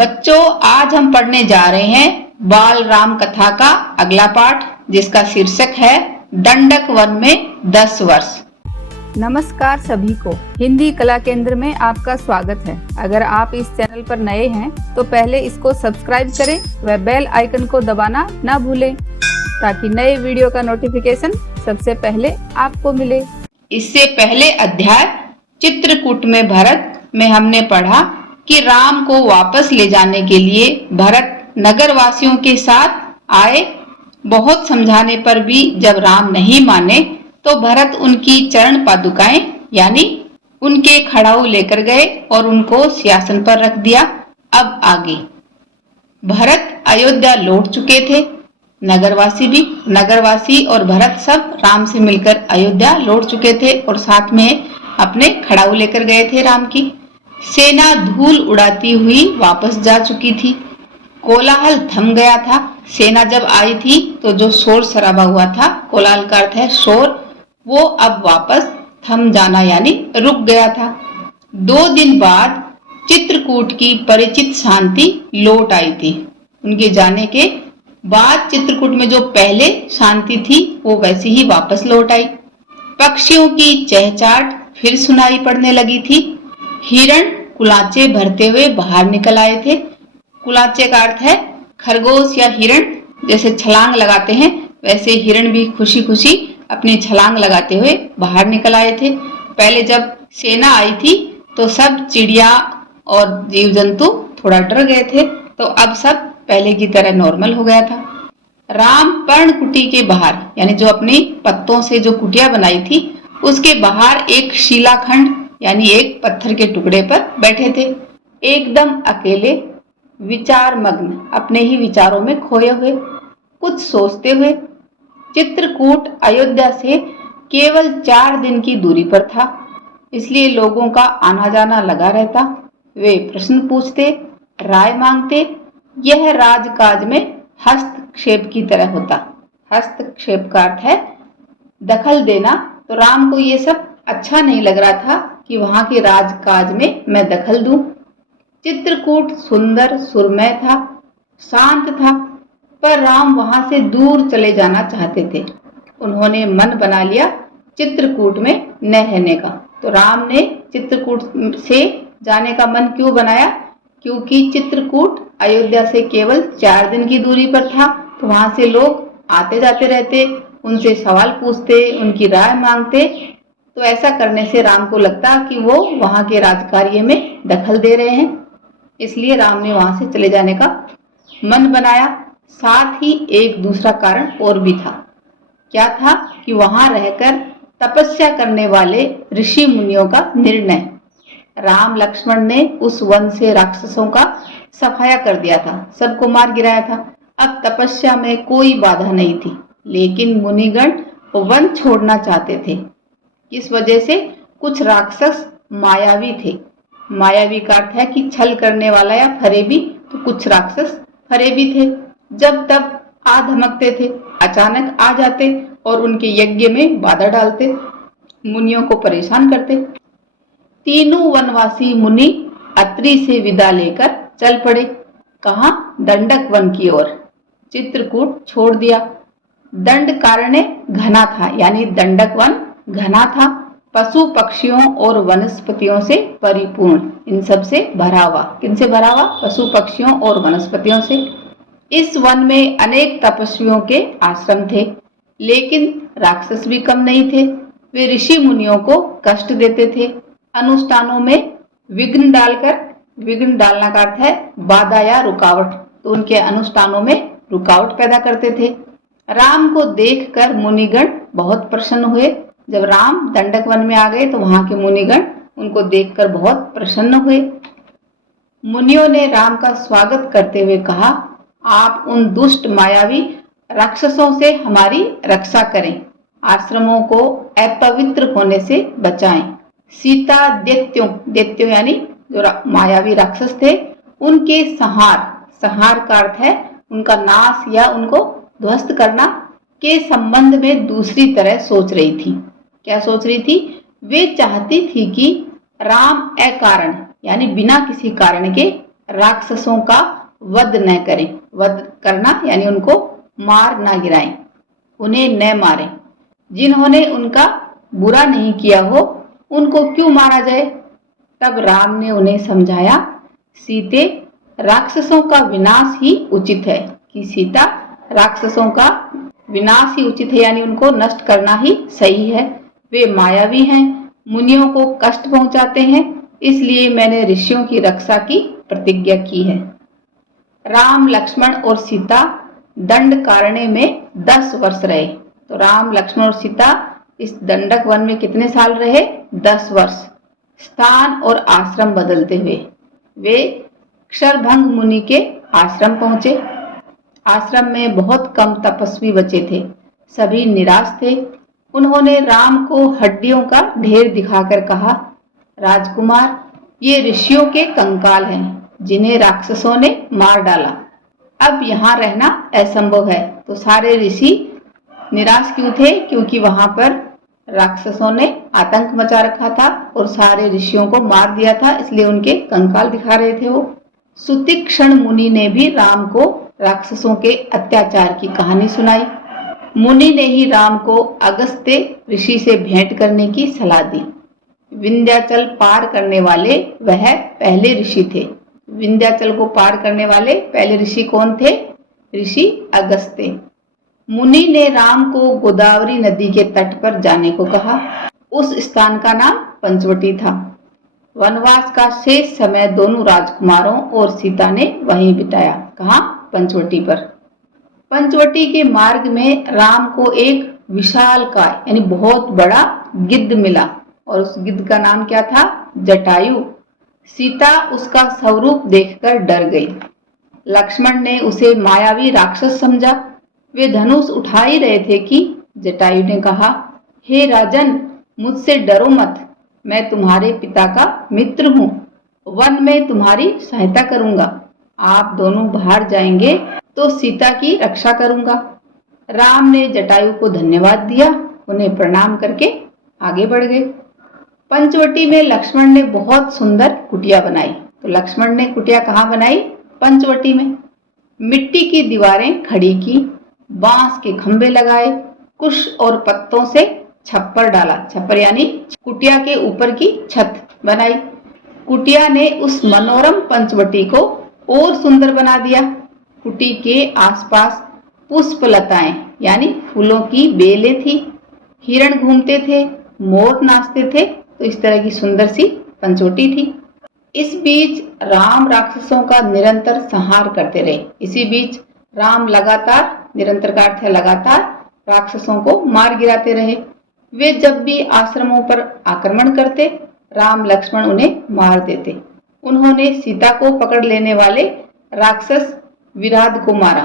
बच्चों, आज हम पढ़ने जा रहे हैं बाल राम कथा का अगला पाठ, जिसका शीर्षक है दंडक वन में 10 वर्ष। नमस्कार सभी को, हिंदी कला केंद्र में आपका स्वागत है। अगर आप इस चैनल पर नए हैं तो पहले इसको सब्सक्राइब करें व बेल आइकन को दबाना ना भूलें ताकि नए वीडियो का नोटिफिकेशन सबसे पहले आपको मिले। इससे पहले अध्याय चित्रकूट में भरत में हमने पढ़ा कि राम को वापस ले जाने के लिए भरत नगरवासियों के साथ आए। बहुत समझाने पर भी जब राम नहीं माने तो भरत उनकी चरण पादुकाएं यानी उनके खड़ाऊ लेकर गए और उनको सिंहासन पर रख दिया। अब आगे भरत अयोध्या लौट चुके थे। नगरवासी और भरत सब राम से मिलकर अयोध्या लौट चुके थे और साथ में अपने खड़ाऊ लेकर गए थे। राम की सेना धूल उड़ाती हुई वापस जा चुकी थी। कोलाहल थम गया था। सेना जब आई थी तो जो शोर शराबा हुआ था, कोलाहल का अर्थ है शोर, वो अब वापस थम जाना यानी रुक गया था। 2 दिन बाद चित्रकूट की परिचित शांति लौट आई थी। उनके जाने के बाद चित्रकूट में जो पहले शांति थी वो वैसी ही वापस लौट आई। पक्षियों की चहचहाट फिर सुनाई पड़ने लगी थी। हिरण कुलाचे भरते हुए बाहर निकल आए थे। कुलाचे का अर्थ है खरगोश या हिरण जैसे छलांग लगाते हैं, वैसे हिरण भी खुशी खुशी अपनी छलांग लगाते हुए बाहर निकल आए थे। पहले जब सेना आई थी तो सब चिड़िया और जीव जंतु थोड़ा डर गए थे, तो अब सब पहले की तरह नॉर्मल हो गया था। राम पर्णकुटी के बाहर यानी जो अपनी पत्तों से जो कुटिया बनाई थी उसके बाहर एक शिलाखंड यानी एक पत्थर के टुकड़े पर बैठे थे, एकदम अकेले, विचार मग्न, अपने ही विचारों में खोए हुए, कुछ सोचते हुए। चित्रकूट अयोध्या से केवल 4 दिन की दूरी पर था, इसलिए लोगों का आना जाना लगा रहता। वे प्रश्न पूछते, राय मांगते। यह राजकाज में हस्तक्षेप की तरह होता। हस्तक्षेप का अर्थ है दखल देना। तो राम को ये सब अच्छा नहीं लग रहा था कि वहां के राजकाज में मैं दखल दूं। चित्रकूट सुंदर सुरमय था, शांत था, पर राम वहां से दूर चले जाना चाहते थे। उन्होंने मन बना लिया चित्रकूट में न रहने का। तो राम ने चित्रकूट से जाने का मन क्यों बनाया? क्योंकि चित्रकूट अयोध्या से केवल 4 दिन की दूरी पर था, तो वहां से लोग आते जाते रहते, उनसे सवाल पूछते, उनकी राय मांगते। तो ऐसा करने से राम को लगता कि वो वहां के राजकार्य में दखल दे रहे हैं, इसलिए राम ने वहां से चले जाने का मन बनाया। साथ ही एक दूसरा कारण और भी था। क्या था? कि वहां रहकर तपस्या करने वाले ऋषि मुनियों का निर्णय। राम लक्ष्मण ने उस वन से राक्षसों का सफाया कर दिया था, सबको मार गिराया था। अब तपस्या में कोई बाधा नहीं थी, लेकिन मुनिगण वन छोड़ना चाहते थे। इस वजह से कुछ राक्षस मायावी थे। मायावी का अर्थ है कि छल करने वाला या फरेबी, तो कुछ राक्षस फरेबी थे। जब तब आ धमकते थे, अचानक आ जाते और उनके यज्ञ में बाधा डालते, मुनियों को परेशान करते। तीनों वनवासी मुनि अत्रि से विदा लेकर चल पड़े। कहाँ? दंडक वन की ओर। चित्रकूट छोड़ दिया। दंडकारण्य घना था यानी दंडक वन घना था, पशु पक्षियों और वनस्पतियों से परिपूर्ण, इन सब से भरा हुआ। किनसे भरा हुआ? पशु पक्षियों और वनस्पतियों से। इस वन में अनेक तपस्वियों के आश्रम थे, लेकिन राक्षस भी कम नहीं थे। वे ऋषि मुनियों को कष्ट देते थे। अनुष्ठानों में विघ्न डालना का अर्थ है बाधा या रुकावट, तो उनके अनुष्ठानों में रुकावट पैदा करते थे। राम को देखकर मुनिगण बहुत प्रसन्न हुए। जब राम दंडक वन में आ गए तो वहां के मुनिगण उनको देखकर बहुत प्रसन्न हुए। मुनियों ने राम का स्वागत करते हुए कहा, आप उन दुष्ट मायावी राक्षसों से हमारी रक्षा करें, आश्रमों को अपवित्र होने से बचाएं। सीता दैत्यों यानी जो मायावी राक्षस थे, उनके संहार का अर्थ है उनका नाश या उनको ध्वस्त करना के संबंध में दूसरी तरह सोच रही थी। क्या सोच रही थी? वे चाहती थी कि राम अकारण यानी बिना किसी कारण के राक्षसों का वध न करें। वध करना यानी उनको मार ना गिराएं, उन्हें न मारें। जिन्होंने उनका बुरा नहीं किया हो उनको क्यों मारा जाए। तब राम ने उन्हें समझाया, सीते, राक्षसों का विनाश ही उचित है। कि सीता, राक्षसों का विनाश ही उचित है यानी उनको नष्ट करना ही सही है। वे मायावी हैं, मुनियों को कष्ट पहुंचाते हैं, इसलिए मैंने ऋषियों की रक्षा की प्रतिज्ञा की है। राम, लक्ष्मण और सीता दंडकारण्य में 10 वर्ष रहे। तो राम, लक्ष्मण और सीता इस दंडक वन में कितने साल रहे? 10 वर्ष। स्थान और आश्रम बदलते हुए वे क्षरभंग मुनि के आश्रम पहुंचे। आश्रम में बहुत कम तपस्वी बचे थे, सभी निराश थे। उन्होंने राम को हड्डियों का ढेर दिखाकर कहा, राजकुमार, ये ऋषियों के कंकाल हैं जिन्हें राक्षसों ने मार डाला। अब यहाँ रहना असंभव है। तो सारे ऋषि निराश क्यों थे? क्योंकि वहां पर राक्षसों ने आतंक मचा रखा था और सारे ऋषियों को मार दिया था, इसलिए उनके कंकाल दिखा रहे थे वो। सुतीक्ष्ण मुनि ने भी राम को राक्षसों के अत्याचार की कहानी सुनाई। मुनि ने ही राम को अगस्त्य ऋषि से भेंट करने की सलाह दी। विंध्याचल पार करने वाले वह पहले ऋषि थे। विंध्याचल को पार करने वाले पहले ऋषि कौन थे? ऋषि अगस्त्य। मुनि ने राम को गोदावरी नदी के तट पर जाने को कहा। उस स्थान का नाम पंचवटी था। वनवास का शेष समय दोनों राजकुमारों और सीता ने वहीं बिताया। कहाँ? पंचवटी पर। पंचवटी के मार्ग में राम को एक विशालकाय यानी बहुत बड़ा गिद्ध मिला और उस गिद्ध का नाम क्या था? जटायु। सीता उसका स्वरूप देखकर डर गई। लक्ष्मण ने उसे मायावी राक्षस समझा। वे धनुष उठा ही रहे थे कि जटायु ने कहा, हे राजन, मुझसे डरो मत, मैं तुम्हारे पिता का मित्र हूँ, वन में तुम्हारी सहायता करूंगा। आप दोनों बाहर जाएंगे तो सीता की रक्षा करूंगा। राम ने जटायु को धन्यवाद दिया, उन्हें प्रणाम करके आगे बढ़ गए। पंचवटी में लक्ष्मण ने बहुत सुंदर कुटिया बनाई। तो लक्ष्मण ने कुटिया कहाँ बनाई? पंचवटी में। मिट्टी की दीवारें खड़ी की, बांस के खंभे लगाए, कुश और पत्तों से छप्पर डाला। छप्पर यानी कुटिया के ऊपर की छत बनाई। कुटिया ने उस मनोरम पंचवटी को और सुंदर बना दिया। कुटी के आसपास पुष्पलताएं यानी फूलों की बेलें थी। हिरण घूमते थे, मोर नाचते थे। तो इस तरह की सुंदर सी पंचवटी थी। इस बीच राम राक्षसों का निरंतर संहार करते रहे। इसी बीच राम लगातार, निरंतर का अर्थ है लगातार, राक्षसों को मार गिराते रहे। वे जब भी आश्रमों पर आक्रमण करते, राम लक्ष्मण उन्हें मार देते। उन्होंने सीता को पकड़ लेने वाले राक्षस विराध को मारा।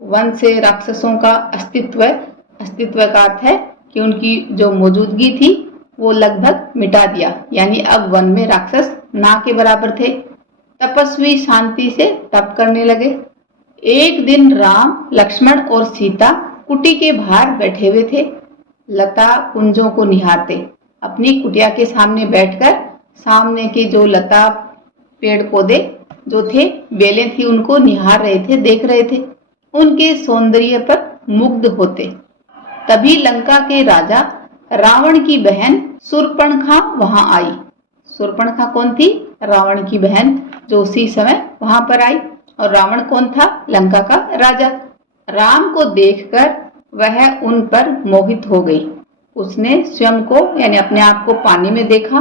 वन से राक्षसों का अस्तित्व का अर्थ है कि उनकी जो मौजूदगी थी वो लगभग मिटा दिया, यानी अब वन में राक्षस ना के बराबर थे। तपस्वी शांति से तप करने लगे। एक दिन राम, लक्ष्मण और सीता कुटी के बाहर बैठे हुए थे, लता कुंजों को निहारते। अपनी कुटिया के सामने बैठकर सामने के जो लता, पेड़ पौधे जो थे, बेलें थी, उनको निहार रहे थे, देख रहे थे, उनके सौंदर्य पर मुग्ध होते। तभी लंका के राजा रावण की बहन शूर्पणखा वहां आई। शूर्पणखा कौन थी? रावण की बहन, जो उसी समय वहां पर आई। और रावण कौन था? लंका का राजा। राम को देखकर वह उन पर मोहित हो गई। उसने स्वयं को यानी अपने आप को पानी में देखा।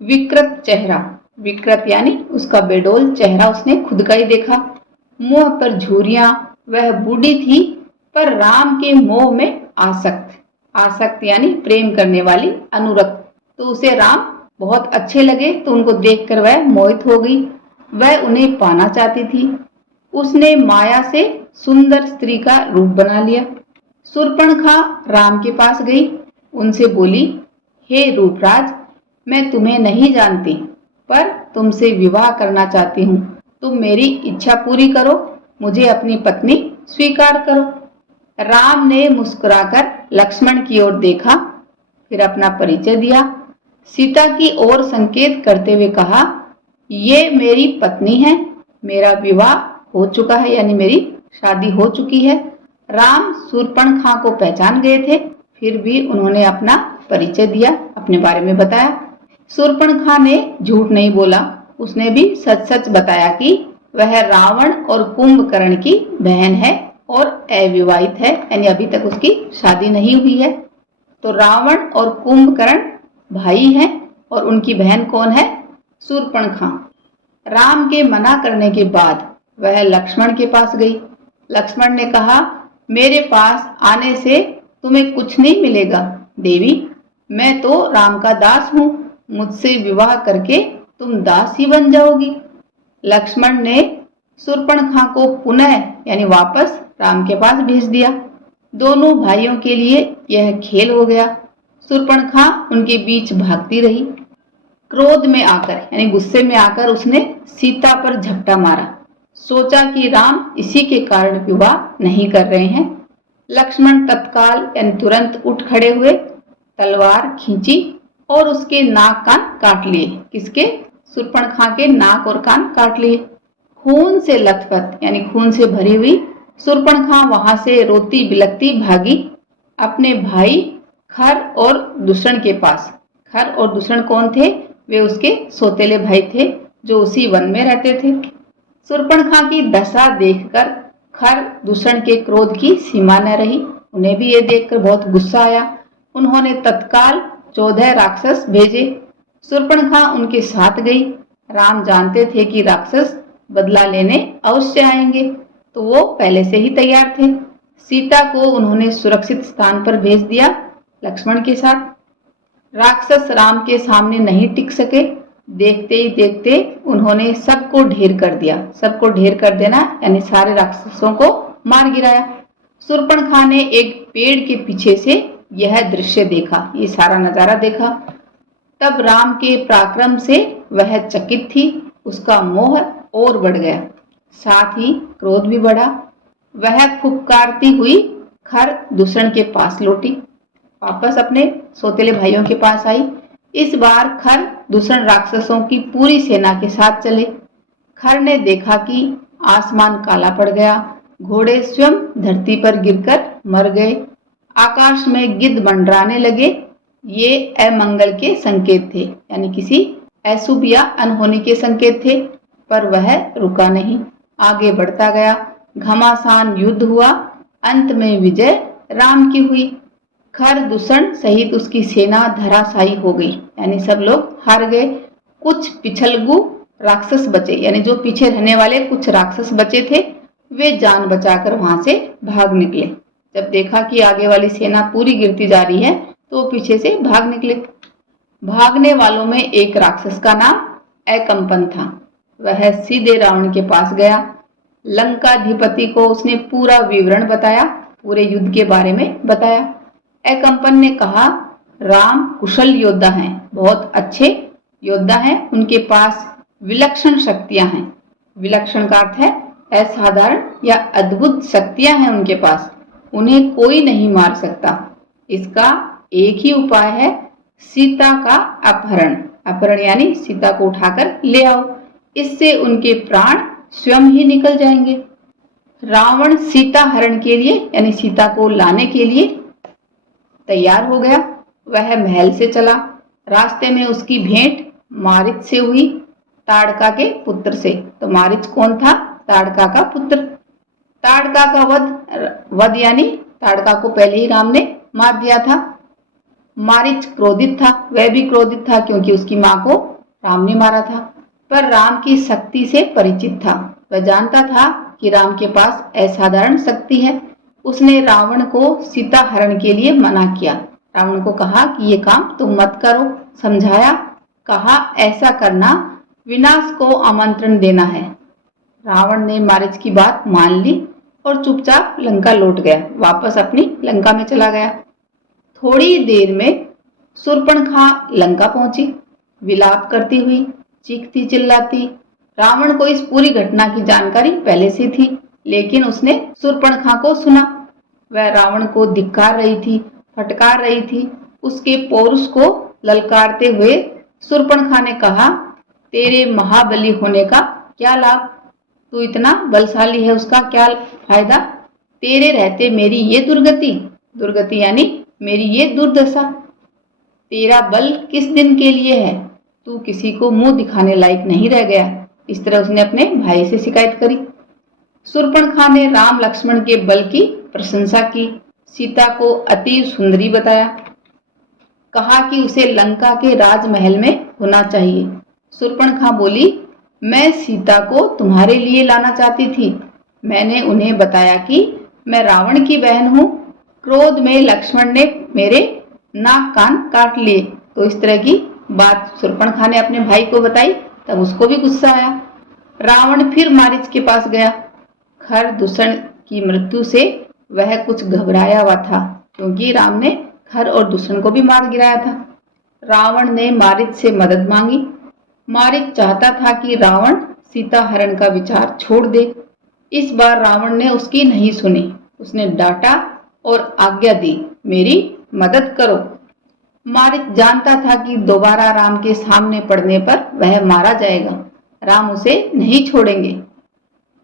विकृत चेहरा, विकृत यानी उसका बेडोल चेहरा उसने खुद का ही देखा। मुंह पर झुर्रियां। वह बूढ़ी थी पर राम के मोह में आसक्त। आसक्त यानी प्रेम करने वाली, अनुरक्त। तो उसे राम बहुत अच्छे लगे, तो उनको देखकर वह मोहित हो गई। वह उन्हें पाना चाहती थी। उसने माया से सुंदर स्त्री का रूप बना लिया। शूर्पणखा राम के पास गई, उनसे बोली, हे रूपराज, मैं तुम्हें नहीं जानती पर तुमसे विवाह करना चाहती हूँ। तुम मेरी इच्छा पूरी करो, मुझे अपनी पत्नी स्वीकार करो। राम ने मुस्कुराकर लक्ष्मण की ओर देखा, फिर अपना परिचय दिया। सीता की ओर संकेत करते हुए कहा, ये मेरी पत्नी है मेरा विवाह हो चुका है, यानी मेरी शादी हो चुकी है। राम शूर्पणखा को पहचान गए थे, फिर भी उन्होंने अपना परिचय दिया, अपने बारे में बताया। शूर्पणखा ने झूठ नहीं बोला, उसने भी सच सच बताया कि वह रावण और कुंभकर्ण की बहन है और अविवाहित है, यानी अभी तक उसकी शादी नहीं हुई है। तो रावण और कुंभकर्ण भाई हैं और उनकी बहन कौन है? शूर्पणखा। राम के मना करने के बाद वह लक्ष्मण के पास गई। लक्ष्मण ने कहा, मेरे पास आने से तुम्हें कुछ नहीं मिलेगा देवी, मैं तो राम का दास हूँ, मुझसे विवाह करके तुम दास ही बन जाओगी। लक्ष्मण ने शूर्पणखा को पुनः यानी वापस राम के पास भेज दिया। दोनों भाइयों के लिए यह खेल हो गया। शूर्पणखा उनके बीच भागती रही। क्रोध में आकर यानी गुस्से में आकर उसने सीता पर झपटा मारा। सोचा कि राम इसी के कारण विवाह नहीं कर रहे हैं। लक्ष्मण तत्काल यानी तुरंत उठ खड़े हुए, तलवार खींची और उसके नाक कान काट लिए। किसके? शूर्पणखा के नाक और कान काट लिए। खून से लथपथ यानी खून से भरी हुई शूर्पणखा वहां से रोती बिलखती भागी अपने भाई खर और दूषण के पास। खर और दूषण कौन थे? वे उसके सौतेले भाई थे जो उसी वन में रहते थे। शूर्पणखा की दशा देखकर खर दूषण के क्रोध की सीमा न रही। उन्हें भी ये देखकर बहुत गुस्सा आया। उन्होंने तत्काल 14 राक्षस भेजे। शूर्पणखा उनके साथ गई। राम जानते थे कि राक्षस बदला लेने अवश्य आएंगे, तो वो पहले से ही तैयार थे। सीता को उन्होंने सुरक्षित स्थान पर भेज दिया लक्ष्मण के साथ। राक्षस राम के सामने नहीं टिक सके। देखते ही देखते उन्होंने सबको ढेर कर दिया। सबको ढेर कर देना यानी सारे राक्षसों को मार गिराया। शूर्पणखा ने एक पेड़ के पीछे से यह दृश्य देखा, ये सारा नजारा देखा। तब राम के पराक्रम से वह चकित थी। उसका मोह और बढ़ गया, साथ ही क्रोध भी बढ़ा। वह फुफकारती हुई खर दूषण के पास लौटी, वापस अपने सौतेले भाइयों के पास आई। इस बार खर दूषण राक्षसों की पूरी सेना के साथ चले। खर ने देखा कि आसमान काला पड़ गया, घोड़े स्वयं धरती पर गिरकर मर गए, आकाश में गिद्ध मंडराने लगे। ये अमंगल के संकेत थे, यानी किसी अशुभ या अनहोनी के संकेत थे। पर वह रुका नहीं, आगे बढ़ता गया। घमासान युद्ध हुआ, अंत में विजय राम की हुई। खर दूषण सहित उसकी सेना धराशायी हो गई, यानी सब लोग हार गए। कुछ पिछलगु राक्षस बचे, यानी जो पीछे रहने वाले कुछ राक्षस बचे थे, वे जान बचाकर वहां से भाग निकले। जब देखा कि आगे वाली सेना पूरी गिरती जा रही है तो पीछे से भाग निकले। भागने वालों में एक राक्षस का नाम अकंपन था। वह सीधे रावण के पास गया। लंकाधिपति को उसने पूरा विवरण बताया, पूरे युद्ध के बारे में बताया। अकंपन ने कहा, राम कुशल योद्धा हैं, बहुत अच्छे योद्धा हैं, उनके पास विलक्षण शक्तियां हैं। विलक्षण का अर्थ है असाधारण या अद्भुत शक्तियां हैं उनके पास, उन्हें कोई नहीं मार सकता। इसका एक ही उपाय है, सीता का अपहरण। अपहरण यानी सीता को उठाकर ले आओ, इससे उनके प्राण स्वयं ही निकल जाएंगे। रावण सीता हरण के लिए यानी सीता को लाने के लिए तैयार हो गया। वह महल से चला। रास्ते में उसकी भेंट मारीच से हुई, ताड़का के पुत्र से। तो मारीच कौन था? ताड़का का पुत्र। ताड़का का वध यानी ताड़का को पहले ही राम ने मार दिया था। मारीच क्रोधित था, वह भी क्रोधित था क्योंकि उसकी मां को राम ने मारा था। पर राम की शक्ति से परिचित था, वह जानता था कि राम के पास असाधारण शक्ति है। उसने रावण को सीता हरण के लिए मना किया। रावण को कहा कि ये काम तुम मत करो, समझाया, कहा ऐसा करना विनाश को आमंत्रण देना है। रावण ने मारीच की बात मान ली और चुपचाप लंका लौट गया, वापस अपनी लंका में चला गया। थोड़ी देर में शूर्पणखा लंका पहुंची, विलाप करती हुई, चीखती चिल्लाती। रावण को इस पूरी घटना की जानकारी पहले से थी, लेकिन उसने शूर्पणखा को सुना। वह रावण को धिक्कार रही थी, फटकार रही थी। उसके पौरुष को ललकारते हुए शूर्पणखा ने कहा, तेरे महाबली होने का क्या लाभ? तू इतना बलशाली है उसका क्या फायदा? तेरे रहते मेरी ये दुर्गति, दुर्गति यानी मेरी ये दुर्दशा। तेरा बल किस दिन के लिए है? तू किसी को मुंह दिखाने लायक नहीं रह गया। इस तरह उसने अपने भाई से शिकायत करी। शूर्पणखा ने राम लक्ष्मण के बल की प्रशंसा की, सीता को अति सुंदरी बताया, कहा कि उसे लंका के राजमहल में होना चाहिए। शूर्पणखा बोली, मैं सीता को तुम्हारे लिए लाना चाहती थी। मैंने उन्हें बताया कि मैं रावण की बहन हूँ। क्रोध में लक्ष्मण ने मेरे नाक कान काट लिए। तो इस तरह की बात शूर्पणखा ने अपने भाई को बताई। तब उसको भी गुस्सा आया। रावण फिर मारीच के पास गया। खर दूषण की मृत्यु से वह कुछ घबराया हुआ था, क्योंकि राम ने खर और दूषण को भी मार गिराया था। रावण ने मारीच से मदद मांगी। मारीच चाहता था कि रावण सीता हरण का विचार छोड़ दे। इस बार रावण ने उसकी नहीं सुनी। उसने डांटा और आज्ञा दी, मेरी मदद करो। मारीच जानता था कि दोबारा राम के सामने पड़ने पर वह मारा जाएगा। राम उसे नहीं छोड़ेंगे।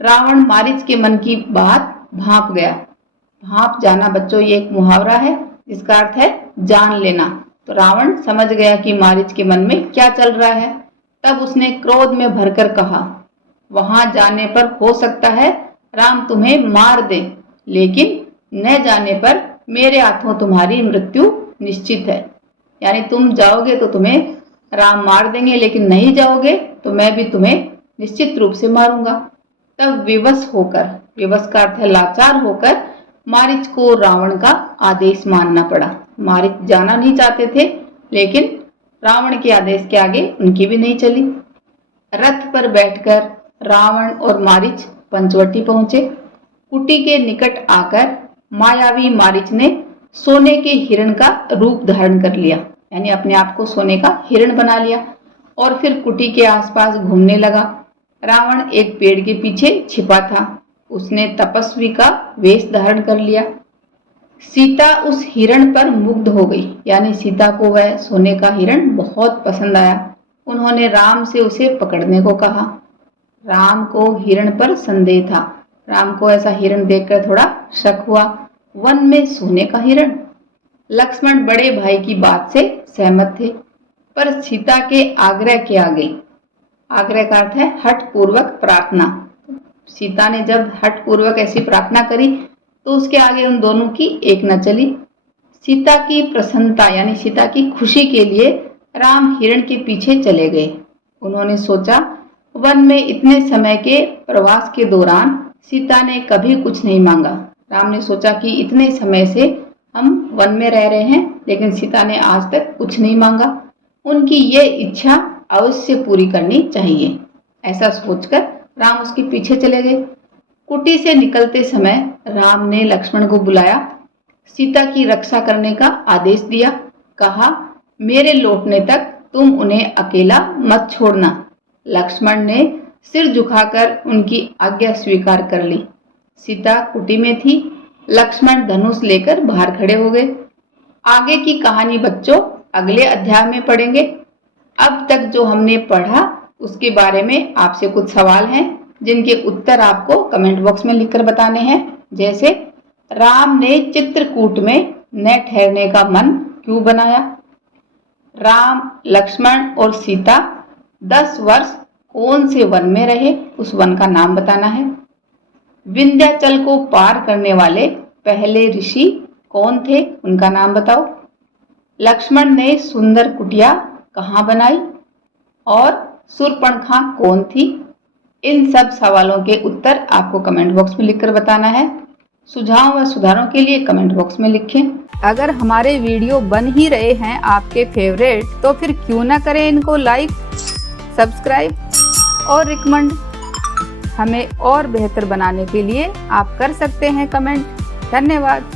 रावण मारीच के मन की बात भांप गया। भांप जाना बच्चों ये एक मुहावरा है जिसका अर्थ है जान लेना। तो रावण समझ गया कि मारीच के मन में क्या चल रहा है। तब उसने क्रोध में भरकर कहा, वहां जाने पर हो सकता है राम तुम्हें मार दे, लेकिन न जाने पर मेरे हाथों तुम्हारी मृत्यु निश्चित है। यानी तुम जाओगे तो तुम्हें राम मार देंगे, लेकिन नहीं जाओगे तो मैं भी तुम्हें निश्चित रूप से मारूंगा। तब विवश होकर, विवश का अर्थ है लाचार होकर, मारीच को रावण का आदेश मानना पड़ा। मारीच जाना नहीं चाहते थे, लेकिन रावण के आदेश के आगे उनकी भी नहीं चली। रथ पर बैठकर रावण और मारीच पंचवटी पहुंचे। कुटी के निकट आकर मायावी मारीच ने सोने के हिरण का रूप धारण कर लिया, यानी अपने आप को सोने का हिरण बना लिया और फिर कुटी के आसपास घूमने लगा। रावण एक पेड़ के पीछे छिपा था। उसने तपस्वी का वेश धारण कर लिया। सीता उस हिरण पर मुग्ध हो गई, यानी सीता को वह सोने का हिरण बहुत पसंद आया। उन्होंने राम से उसे पकड़ने को कहा। राम को हिरण पर संदेह था। राम को ऐसा हिरण देखकर थोड़ा शक हुआ। वन में सोने का हिरण। लक्ष्मण बड़े भाई की बात से सहमत थे, पर सीता के आग्रह के आगे, आग्रह का अर्थ है हठ पूर्वक प्रार्थना। सीता ने जब हठ पूर्वक ऐसी प्रार्थना करी तो उसके आगे उन दोनों की एक न चली। सीता की प्रसन्नता यानी सीता की खुशी के लिए राम हिरण के पीछे चले गए। उन्होंने सोचा, वन में इतने समय के प्रवास के दौरान सीता ने कभी कुछ नहीं मांगा। राम ने सोचा कि इतने समय से हम वन में रह रहे हैं, लेकिन सीता ने आज तक कुछ नहीं मांगा। उनकी ये इच्छा अवश्य पूरी करनी चाहिए। ऐसा सोचकर राम उसके पीछे चले गए। कुटी से निकलते समय राम ने लक्ष्मण को बुलाया, सीता की रक्षा करने का आदेश दिया। कहा, मेरे लौटने तक तुम उन्हें अकेला मत छोड़ना। लक्ष्मण ने सिर झुकाकर उनकी आज्ञा स्वीकार कर ली। सीता कुटी में थी। लक्ष्मण धनुष लेकर बाहर खड़े हो गए। आगे की कहानी बच्चों अगले अध्याय में पढ़ेंगे। अब तक जो हमने पढ़ा उसके बारे में आपसे कुछ सवाल हैं, जिनके उत्तर आपको कमेंट बॉक्स में लिखकर बताने हैं। जैसे, राम ने चित्रकूट में न ठहरने का मन क्यों बनाया? राम, लक्ष्मण और सीता 10 वर्ष कौन से वन में रहे, उस वन का नाम बताना है। विंध्याचल को पार करने वाले पहले ऋषि कौन थे, उनका नाम बताओ। लक्ष्मण ने सुंदर कुटिया कहाँ बनाई और शूर्पणखा कौन थी? इन सब सवालों के उत्तर आपको कमेंट बॉक्स में लिखकर बताना है। सुझाव व सुधारों के लिए कमेंट बॉक्स में लिखें। अगर हमारे वीडियो बन ही रहे हैं आपके फेवरेट, तो फिर क्यों ना करें इनको लाइक, सब्सक्राइब और रिकमेंड। हमें और बेहतर बनाने के लिए आप कर सकते हैं कमेंट। धन्यवाद।